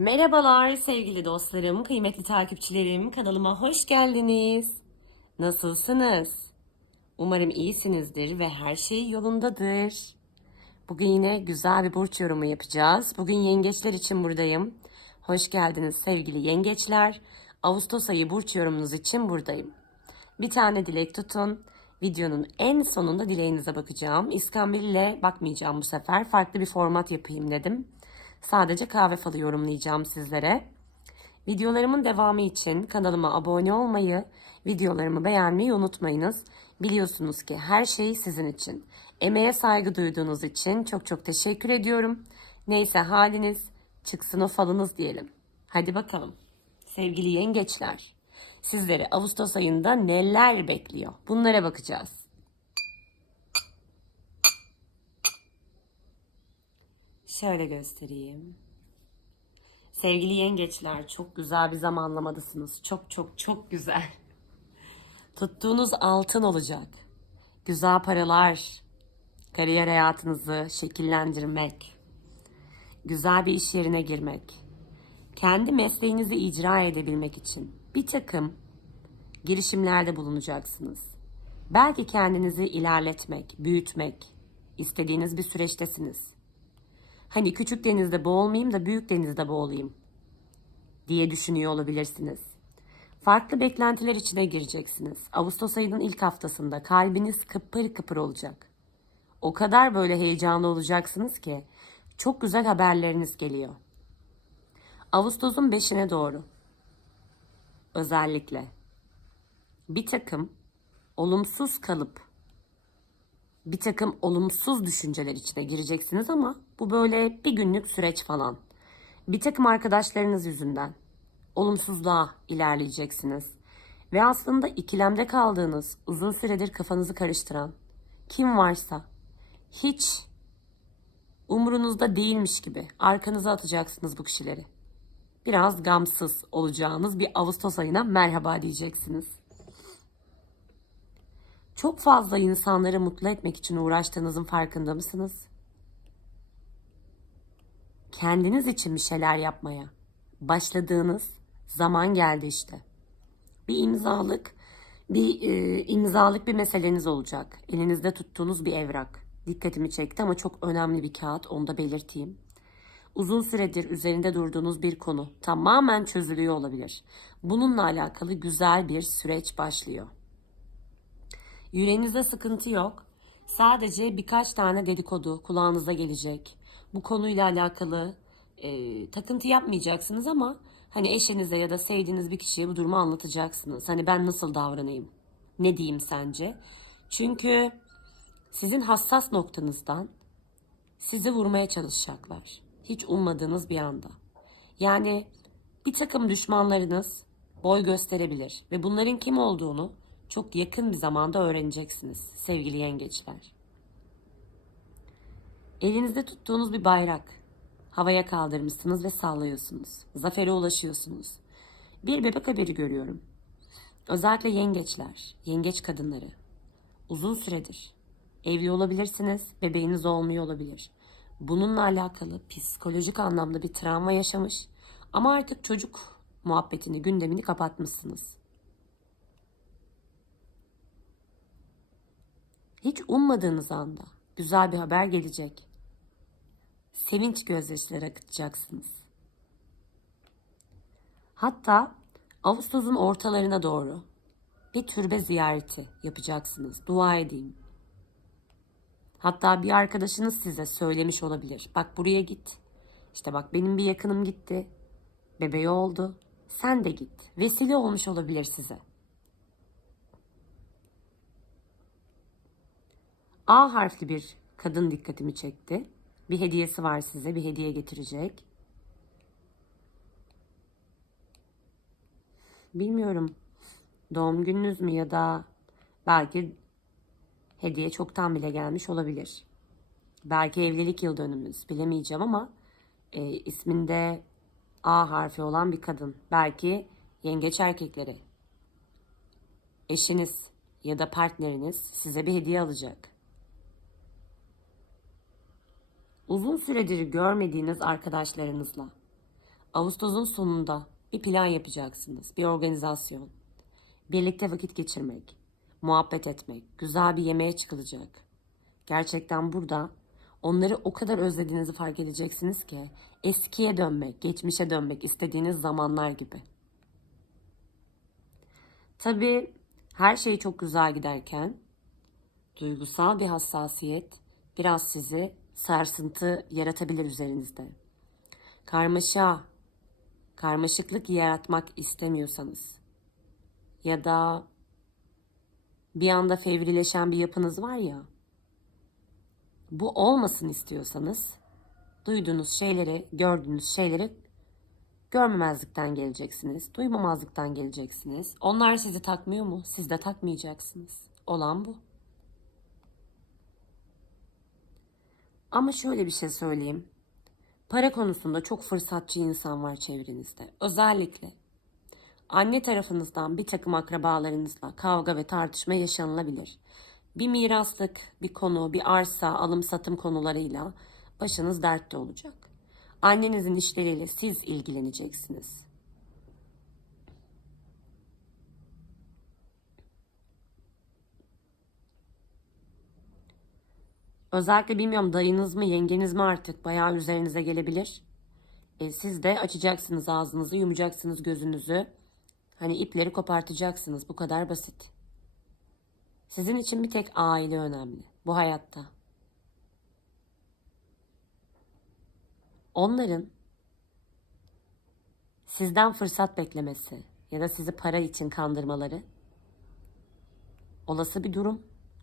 Merhabalar sevgili dostlarım, kıymetli takipçilerim. Kanalıma hoş geldiniz. Nasılsınız? Umarım iyisinizdir ve her şey yolundadır. Bugün yine güzel bir burç yorumu yapacağız. Bugün yengeçler için buradayım. Hoş geldiniz sevgili yengeçler. Ağustos ayı burç yorumunuz için buradayım. Bir tane dilek tutun. Videonun en sonunda dileğinize bakacağım. İskambil ile bakmayacağım bu sefer. Farklı bir format yapayım dedim. Sadece kahve falı yorumlayacağım sizlere. Videolarımın devamı için kanalıma abone olmayı, videolarımı beğenmeyi unutmayınız. Biliyorsunuz ki her şey sizin için. Emeğe saygı duyduğunuz için çok çok teşekkür ediyorum. Neyse haliniz çıksın o falınız diyelim. Hadi bakalım. Sevgili yengeçler, sizleri Ağustos ayında neler bekliyor? Bunlara bakacağız. Şöyle göstereyim. Sevgili yengeçler çok güzel bir zamanlamadasınız. Çok çok çok güzel. Tuttuğunuz altın olacak. Güzel paralar. Kariyer hayatınızı şekillendirmek. Güzel bir iş yerine girmek. Kendi mesleğinizi icra edebilmek için bir takım girişimlerde bulunacaksınız. Belki kendinizi ilerletmek, büyütmek istediğiniz bir süreçtesiniz. Hani küçük denizde boğulmayayım da büyük denizde boğulayım diye düşünüyor olabilirsiniz. Farklı beklentiler içine gireceksiniz. Ağustos ayının ilk haftasında kalbiniz kıpır kıpır olacak. O kadar böyle heyecanlı olacaksınız ki çok güzel haberleriniz geliyor. Ağustos'un 5'ine doğru özellikle bir takım olumsuz kalıp bir takım olumsuz düşünceler içine gireceksiniz ama bu böyle bir günlük süreç falan. Bir takım arkadaşlarınız yüzünden olumsuzluğa ilerleyeceksiniz. Ve aslında ikilemde kaldığınız, uzun süredir kafanızı karıştıran kim varsa hiç umurunuzda değilmiş gibi arkanıza atacaksınız bu kişileri. Biraz gamsız olacağınız bir Ağustos ayına merhaba diyeceksiniz. Çok fazla insanları mutlu etmek için uğraştığınızın farkında mısınız? Kendiniz için bir şeyler yapmaya başladığınız zaman geldi işte. Bir imzalık, bir e, imzalık bir meseleniz olacak. Elinizde tuttuğunuz bir evrak. Dikkatimi çekti ama çok önemli bir kağıt, onu da belirteyim. Uzun süredir üzerinde durduğunuz bir konu tamamen çözülüyor olabilir. Bununla alakalı güzel bir süreç başlıyor. Yüreğinizde sıkıntı yok. Sadece birkaç tane dedikodu kulağınıza gelecek. Bu konuyla alakalı e, takıntı yapmayacaksınız ama hani eşinize ya da sevdiğiniz bir kişiye bu durumu anlatacaksınız. Hani ben nasıl davranayım? Ne diyeyim sence? Çünkü sizin hassas noktanızdan sizi vurmaya çalışacaklar. Hiç ummadığınız bir anda. Yani bir takım düşmanlarınız boy gösterebilir ve bunların kim olduğunu çok yakın bir zamanda öğreneceksiniz sevgili yengeçler. Elinizde tuttuğunuz bir bayrak havaya kaldırmışsınız ve sallıyorsunuz. Zafere ulaşıyorsunuz. Bir bebek haberi görüyorum. Özellikle yengeçler, yengeç kadınları. Uzun süredir evli olabilirsiniz, bebeğiniz olmuyor olabilir. Bununla alakalı psikolojik anlamda bir travma yaşamış ama artık çocuk muhabbetini, gündemini kapatmışsınız. Hiç ummadığınız anda güzel bir haber gelecek. Sevinç gözyaşları akıtacaksınız. Hatta Ağustos'un ortalarına doğru bir türbe ziyareti yapacaksınız. Dua edeyim. Hatta bir arkadaşınız size söylemiş olabilir. Bak buraya git. İşte bak benim bir yakınım gitti. Bebeği oldu. Sen de git. Vesile olmuş olabilir size. A harfli bir kadın dikkatimi çekti. Bir hediyesi var size. Bir hediye getirecek. Bilmiyorum. Doğum gününüz mü ya da belki hediye çoktan bile gelmiş olabilir. Belki evlilik yıl dönümünüz bilemeyeceğim ama e, isminde A harfi olan bir kadın. Belki yengeç erkekleri. Eşiniz ya da partneriniz size bir hediye alacak. Uzun süredir görmediğiniz arkadaşlarınızla Ağustos'un sonunda bir plan yapacaksınız, bir organizasyon. Birlikte vakit geçirmek, muhabbet etmek, güzel bir yemeğe çıkılacak. Gerçekten burada onları o kadar özlediğinizi fark edeceksiniz ki eskiye dönmek, geçmişe dönmek istediğiniz zamanlar gibi. Tabii her şey çok güzel giderken duygusal bir hassasiyet biraz sizi sarsıntı yaratabilir üzerinizde. Karmaşa, karmaşıklık yaratmak istemiyorsanız ya da bir anda fevrileşen bir yapınız var ya, bu olmasın istiyorsanız duyduğunuz şeyleri, gördüğünüz şeyleri görmemezlikten geleceksiniz, duymamazlıktan geleceksiniz. Onlar sizi takmıyor mu? Siz de takmayacaksınız. Olan bu. Ama şöyle bir şey söyleyeyim. Para konusunda çok fırsatçı insan var çevrenizde. Özellikle anne tarafınızdan bir takım akrabalarınızla kavga ve tartışma yaşanılabilir. Bir miraslık, bir konu, bir arsa, alım satım konularıyla başınız dertte olacak. Annenizin işleriyle siz ilgileneceksiniz. Özellikle bilmiyorum dayınız mı yengeniz mi artık bayağı üzerinize gelebilir. E, siz de açacaksınız ağzınızı, yumacaksınız gözünüzü. Hani ipleri kopartacaksınız. Bu kadar basit. Sizin için bir tek aile önemli bu hayatta. Onların sizden fırsat beklemesi ya da sizi para için kandırmaları olası bir durum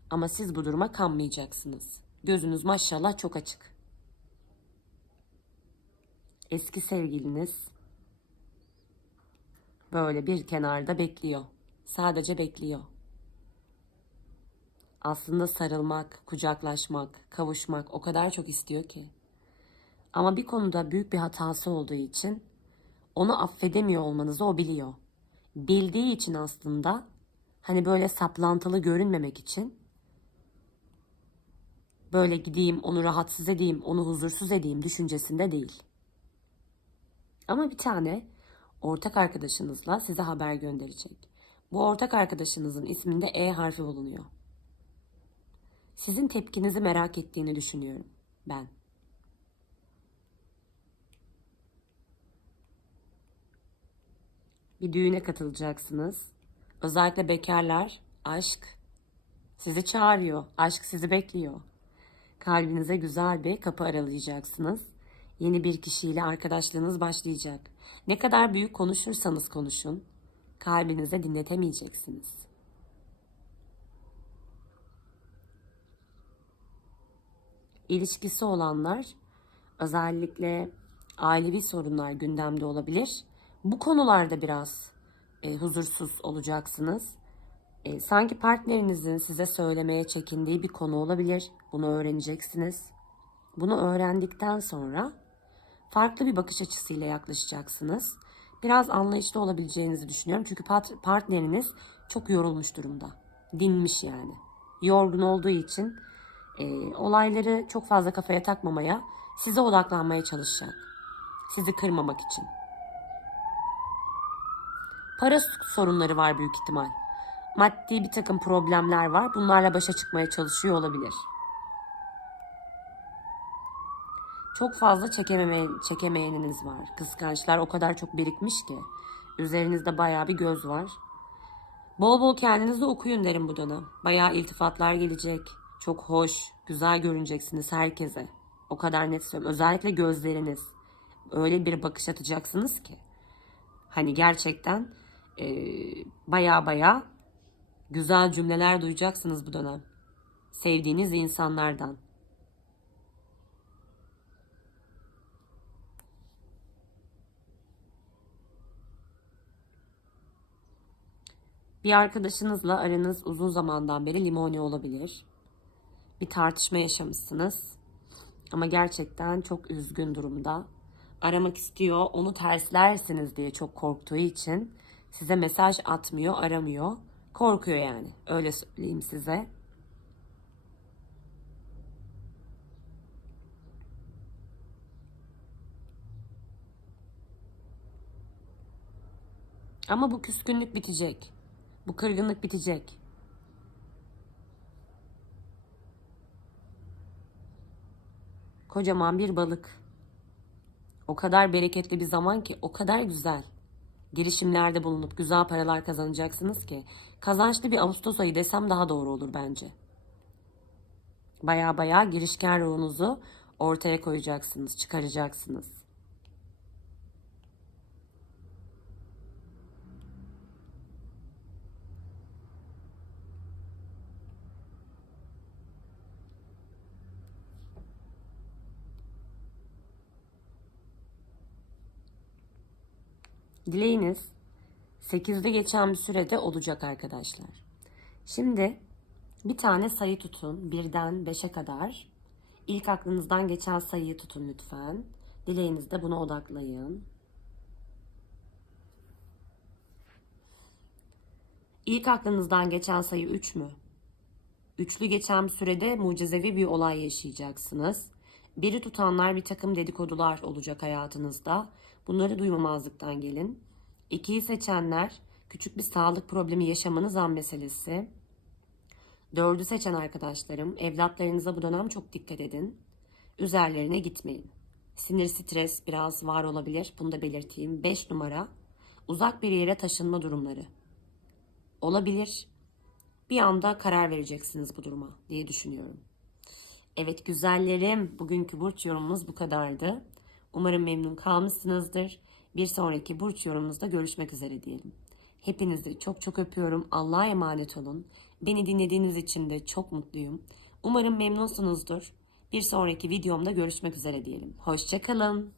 ama siz bu duruma kanmayacaksınız. Gözünüz maşallah çok açık. Eski sevgiliniz böyle bir kenarda bekliyor. Sadece bekliyor. Aslında sarılmak, kucaklaşmak, kavuşmak o kadar çok istiyor ki. Ama bir konuda büyük bir hatası olduğu için onu affedemiyor olmanızı o biliyor. Bildiği için aslında hani böyle saplantılı görünmemek için böyle gideyim, onu rahatsız edeyim, onu huzursuz edeyim düşüncesinde değil. Ama bir tane ortak arkadaşınızla size haber gönderecek. Bu ortak arkadaşınızın isminde E harfi bulunuyor. Sizin tepkinizi merak ettiğini düşünüyorum ben. Bir düğüne katılacaksınız. Özellikle bekarlar, aşk sizi çağırıyor. Aşk sizi bekliyor. Kalbinize güzel bir kapı aralayacaksınız. Yeni bir kişiyle arkadaşlığınız başlayacak. Ne kadar büyük konuşursanız konuşun, kalbinize dinletemeyeceksiniz. İlişkisi olanlar özellikle ailevi sorunlar gündemde olabilir. Bu konularda biraz e, huzursuz olacaksınız. E, sanki partnerinizin size söylemeye çekindiği bir konu olabilir. Bunu öğreneceksiniz. Bunu öğrendikten sonra farklı bir bakış açısıyla yaklaşacaksınız. Biraz anlayışlı olabileceğinizi düşünüyorum. Çünkü partneriniz çok yorulmuş durumda. Dinmiş yani. Yorgun olduğu için e, olayları çok fazla kafaya takmamaya, size odaklanmaya çalışacak. Sizi kırmamak için. Para sorunları var büyük ihtimal. Maddi bir takım problemler var. Bunlarla başa çıkmaya çalışıyor olabilir. Çok fazla çekememe, çekemeyeniniz var. Kıskançlar o kadar çok birikmiş ki. Üzerinizde bayağı bir göz var. Bol bol kendinizi okuyun derim bu dönem. Bayağı iltifatlar gelecek. Çok hoş, güzel görüneceksiniz herkese. O kadar net söylüyorum. Özellikle gözleriniz. Öyle bir bakış atacaksınız ki. Hani gerçekten e, baya baya güzel cümleler duyacaksınız bu dönem. Sevdiğiniz insanlardan. Bir arkadaşınızla aranız uzun zamandan beri limoni olabilir. Bir tartışma yaşamışsınız. Ama gerçekten çok üzgün durumda. Aramak istiyor, onu terslersiniz diye çok korktuğu için size mesaj atmıyor, aramıyor. Korkuyor yani. Öyle söyleyeyim size. Ama bu küskünlük bitecek. Bu kırgınlık bitecek. Kocaman bir balık. O kadar bereketli bir zaman ki, o kadar güzel. Girişimlerde bulunup güzel paralar kazanacaksınız ki. Kazançlı bir Ağustos ayı desem daha doğru olur bence. Baya baya girişken ruhunuzu ortaya koyacaksınız, çıkaracaksınız. Dileğiniz 8'de geçen bir sürede olacak arkadaşlar. Şimdi bir tane sayı tutun. Birden 5'e kadar. İlk aklınızdan geçen sayıyı tutun lütfen. Dileğinizde buna odaklayın. İlk aklınızdan geçen sayı 3 mü? Üçlü geçen sürede mucizevi bir olay yaşayacaksınız. Biri tutanlar bir takım dedikodular olacak hayatınızda. Bunları duymamazlıktan gelin. İkiyi seçenler küçük bir sağlık problemi yaşamanız an meselesi. Dördü seçen arkadaşlarım evlatlarınıza bu dönem çok dikkat edin. Üzerlerine gitmeyin. Sinir stres biraz var olabilir. Bunu da belirteyim. 5 numara uzak bir yere taşınma durumları. Olabilir. Bir anda karar vereceksiniz bu duruma diye düşünüyorum. Evet güzellerim, bugünkü burç yorumumuz bu kadardı. Umarım memnun kalmışsınızdır. Bir sonraki burç yorumumuzda görüşmek üzere diyelim. Hepinizi çok çok öpüyorum. Allah'a emanet olun. Beni dinlediğiniz için de çok mutluyum. Umarım memnunsunuzdur. Bir sonraki videomda görüşmek üzere diyelim. Hoşçakalın.